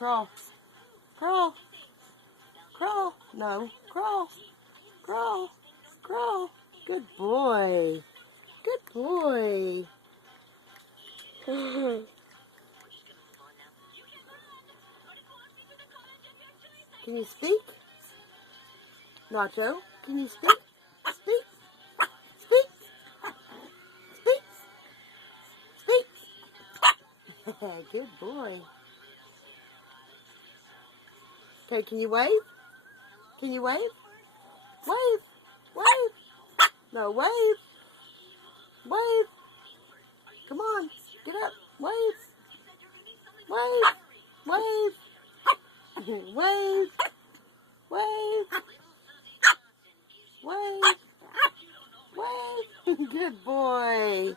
Crawl. Crawl. Crawl. No. Crawl. Crawl. Crawl. Good boy. Good boy. Can you speak? Nacho, can you speak? Speak. Speak. Speak. Speak. Good boy. Okay, can you wave? Can you wave? Wave. Wave. No, wave. Wave. Come on. Get up. Wave. Wave. Wave. Wave. Wave. Wave. Wave. Good boy.